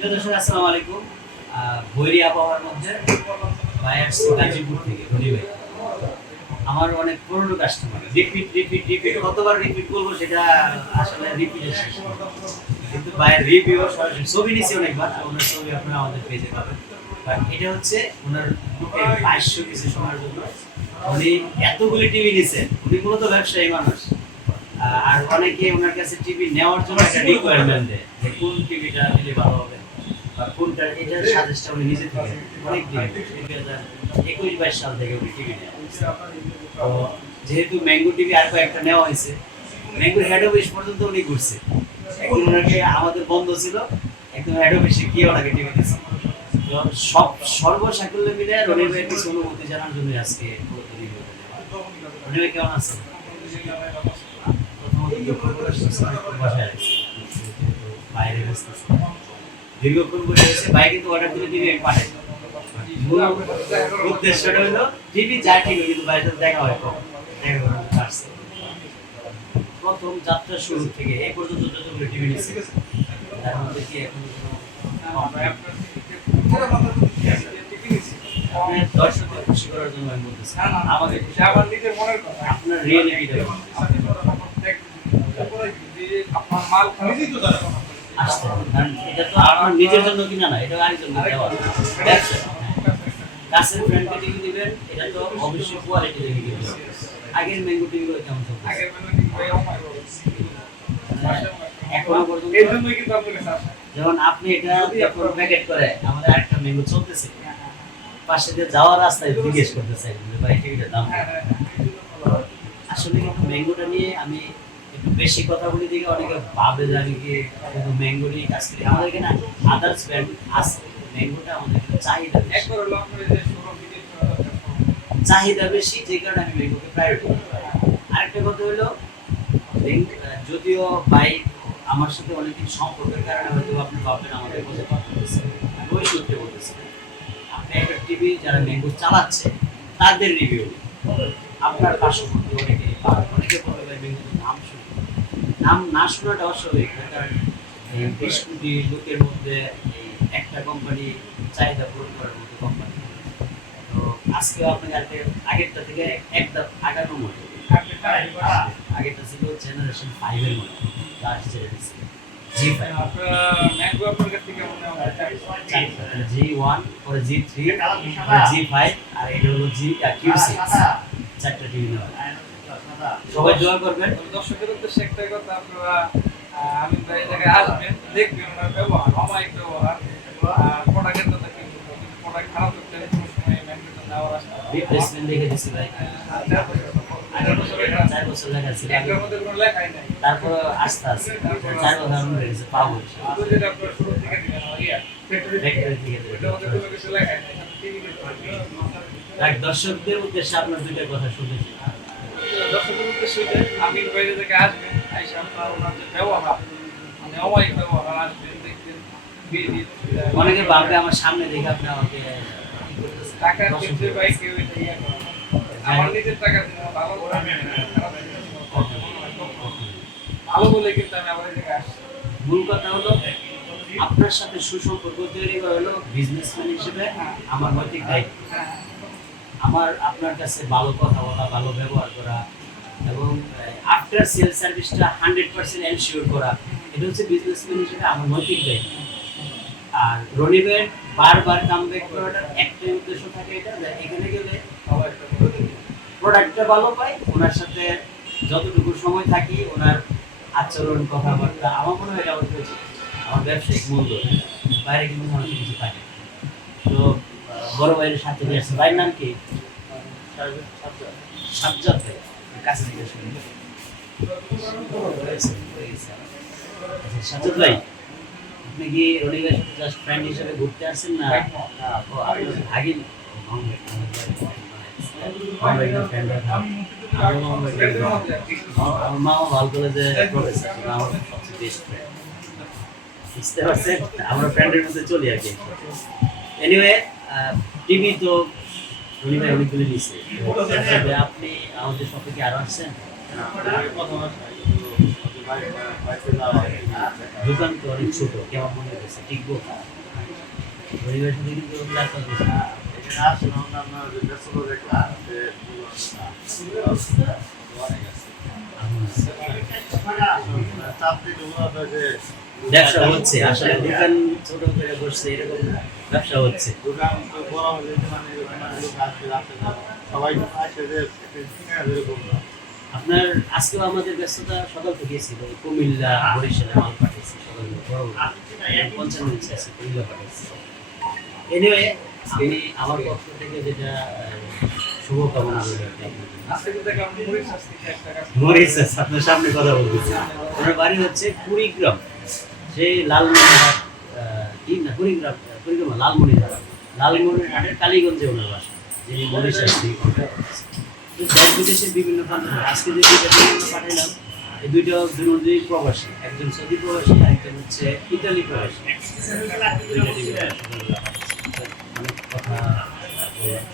প্রিয় দর্শক আসসালামু আলাইকুম। বৈরী আবহাওয়ার মধ্যে ভাই আসছে গাজীপুর থেকে রনি ভাই। আমার অনেক পুরনো কাস্টমার, রিপিট কতবার রিপিট করবো সেটা আসলে রিপিটের শেষ নেই। কিন্তু ভাইয়ের রিভিউ সরাসরি ছবি নিচ্ছি অনেকবার, ওনার ছবি আপনারা আমাদের পেজে পাবেন। এটা হচ্ছে ওনার বুকের 2200 কিছু সময়ের জন্য উনি এতগুলি টিভি নিছেন। উনি মূলত ব্যবসায়ী মানুষ, আর অনেকে ওনার কাছে টিভি নেওয়ার জন্য একটা রিকোয়ারমেন্ট দেয় যে কোন টিভিটা নিলে ভালো হবে বা কোনটা, এটার সাজেস্টটা উনি নিজে থেকে অনেক দিন 2021-22 সাল থেকে উনি টিভি নেয়। তো যেহেতু ম্যাঙ্গো টিভি আর কয়েকটা নেওয়া হয়েছে, ম্যাঙ্গোর হেড অফিস পর্যন্ত উনি ঘুরছে। একদিন ওনাকে আমাদের বন্ধ ছিল, একদম হেড অফিসে গিয়ে ওনাকে টিভি দিচ্ছে। তো সব সর্বসাকুল্য মিলে রনি ভাইয়ের কিছু অনুভূতি জানার জন্য আজকে রনি ভাই কেমন আছেন? দীর্ঘক্ষণ বসে আছে ভাই, কিন্তু অর্ডার দিলে টিভি আমি পাঠাই। উদ্দেশ্যটা হলো টিভি যা ঠিক কিন্তু ভাইয়ের সাথে দেখা হয় কম, প্রথম যাত্রা শুরু থেকে এই পর্যন্ত যতগুলো টিভি নিচ্ছে তার মধ্যে কি এখন দর্শকদের খুশি করার জন্য আমি বলতেছি, আমাদের আমার নিজের মনের কথা। আপনার রিয়েলিটিটা আপনার মাল নিজেই তো জানেন। আসতে হবে, কারণ এটা তো আপনার নিজের জন্য কিনা না, এটা আরেকজনকে দেওয়া। কাছের ফ্রেন্ডকে টিভি দিবেন, এটা তো অবশ্যই কোয়ালিটি দেখে দিবেন। আগের ম্যাঙ্গো টিভি কেমন চলছে? আগের মানে এখনো পর্যন্ত এই জন্যই কিন্তু আপনার কাছে আসা। যেমন আপনি এটা যখন প্যাকেট করে আমাদের আরেকটা ম্যাঙ্গো চলতেছে, পাশে দিয়ে যাওয়ার রাস্তায় জিজ্ঞেস করতেছে ভাই টিভিটার দাম। আসলে কিন্তু ম্যাঙ্গোটা নিয়ে আমি একটু বেশি কথা বলি দিকে অনেকে ভাবে যে আমি কি শুধু ম্যাঙ্গো নিয়ে কাজ করি। আমাদের এখানে আদার্স ব্র্যান্ড আছে, ম্যাঙ্গোটা আমাদের এখানে চাহিদা বেশি। একবার হলো আপনার যে শোরুম ভিজিট করা চাহিদা বেশি, যে কারণে আমি ম্যাঙ্গোকে প্রায়োরিটি দিই। আরেকটা কথা হলো, যদিও ভাই আমার সাথে অনেকদিন সম্পর্কের কারণে হয়তো আপনি ভাববেন আমাদের কথা বলতেছে, ওই সূত্রে বলতেছে আপনি একটা টিভি যারা ম্যাঙ্গো চালাচ্ছে তাদের রিভিউ আপনার পার্শ্ববর্তী অনেকে বলবে ভাই ম্যাঙ্গো নাম শুনি, নাম না শোনাটা অস্বাভাবিক, কারণ এই 20 কোটি লোকের মধ্যে এই একটা কোম্পানি চাহিদা পূরণ করার মতো কোম্পানি। তো আজকে আপনাকে আগেরটা থেকে একটা আগানো মতো আগেরটা ছিল জেনারেশন 5 এর মতো, লাস্ট জেনারেশন G5, আপনার ম্যাঙ্গো আপনার কাছ থেকে মনে হয় G1 পরে G3 পরে G5 আর এটা হলো Q6, চারটা টিভি নেওয়া। সবাই দোয়া করবেন। দর্শকের উদ্দেশ্যে একটা কথা, আপনারা আমি এই জায়গায় আসবেন, দেখবেন ওনার ব্যবহার, অমায়িক ব্যবহার, প্রোডাক্টের কথা কিন্তু প্রোডাক্ট খারাপ করতে কোনো সময় ম্যাঙ্গোটা নেওয়ার আসতে রিপ্লেসমেন্ট দেখে দিছি ভাই, 4 বছর লেখা ছিল, এটার মধ্যে কোনো লেখাই নাই। তারপর আস্তে আস্তে 4 বছর আমি হয়েছে পাবো শুধু যেটা আপনার শুরু থেকে দিবেন ফ্যাক্টরি থেকে, এটার মধ্যে কোনো কিছু লেখাই নাই। এক দর্শকদের উদ্দেশ্যে আপনার দুইটা কথা শুনেছি। দর্শকের উদ্দেশ্যে যে আমির বাইরে থেকে আসবেন, আইসা আপনার ওনার যে ব্যবহার, মানে অমায়িক ব্যবহার, আসবেন দেখবেন অনেকে ভাববে আমার সামনে দেখে আপনি আমাকে কি করতেছেন, টাকার ক্ষেত্রে বাইক কেউ এটা ইয়ে করে না। আমার নিজের টাকা দিয়ে ভালো করে আমি খারাপ ভালো বলে কিন্তু আমি আবার এই জায়গায় আসছি। মূল কথা হলো আপনার সাথে সুসম্পর্ক তৈরি করা হলো বিজনেসম্যান হিসেবে আমার নৈতিক দায়িত্ব। আমার আপনার কাছে ভালো কথা বলা, ভালো ব্যবহার করা এবং আফটার সেল সার্ভিসটা 100% এনশিওর করা, এটা হচ্ছে বিজনেসম্যান হিসেবে আমার নৈতিক দায়িত্ব। আর রনিবের বারবার কামব্যাক করাটার একটাই উদ্দেশ্য থাকে, এটা যে এখানে গেলে প্রোডাক্টটা ভালো পাই, ওনার সাথে যতটুকু সময় থাকি ওনার আচরণ কথাবার্তা আমার মনে হয় এটা হচ্ছে আমার ব্যবসায়িক মূল্য, বাইরে কিন্তু মানুষের কিছু থাকে। তো বড় ভাইয়ের সাথে নিয়ে আসছে, ভাইয়ের নাম কি? সাজ্জাদ ভাই, কাছে থেকে শুনি। সাজ্জাদ ভাই, আপনি কি রনি ভাইয়ের সাথে জাস্ট ফ্রেন্ড হিসেবে ঘুরতে আসছেন না আপনার ভাগিন? আমার মামা ভালো কলেজে প্রফেসর, আমার সবচেয়ে বেস্ট ফ্রেন্ড, বুঝতে পারছেন? আমরা ফ্রেন্ডের মধ্যে চলি আর কি। এনিওয়ে, টিভি তো রনি ভাই অনেকগুলো নিচ্ছে, আপনি আমাদের শপে কি আরো আসছেন? দোকান তো অনেক ছোট, কেমন মনে হচ্ছে টিকবো? পরিবেশ থেকে কিন্তু ডাক্তার বলছে, ব্যবসা হচ্ছে আসলে, দোকান ছোট করে বসছে এরকম না, ব্যবসা হচ্ছে। আপনার আজকেও আমাদের ব্যস্ততা সকাল থেকে ছিল, কুমিল্লা বরিশালে মাল পাঠিয়েছি সকাল বড় 55 ইঞ্চি আছে, কুমিল্লা পাঠিয়েছি। এনিওয়ে আমি আমার পক্ষ থেকে যেটা শুভকামনা রইল আর কি আপনার জন্য। আজকে তো দেখলাম মরিশাস থেকে একটা কাজ মরিশাস, আপনার সামনে কথা বলতেছি। ওনার বাড়ি হচ্ছে কুড়িগ্রাম, সেই লালমনিরহাট কি না কুড়িগ্রাম, কুড়িগ্রাম লালমনিরহাটের কালীগঞ্জে ওনার বাসা, যিনি মরিশাস থেকে কন্ট্যাক্ট করছেন। তো দেশ বিদেশের বিভিন্ন প্রান্ত থেকে আজকে যে দুইটা টেলিগ্রাম পাঠালাম, এই দুই প্রবাসী, একজন সৌদি প্রবাসী আর একজন হচ্ছে ইতালি প্রবাসী। দুইটা টেলিগ্রাম সকালবেলা পাঠাচ্ছি। অনেক কথা বললাম।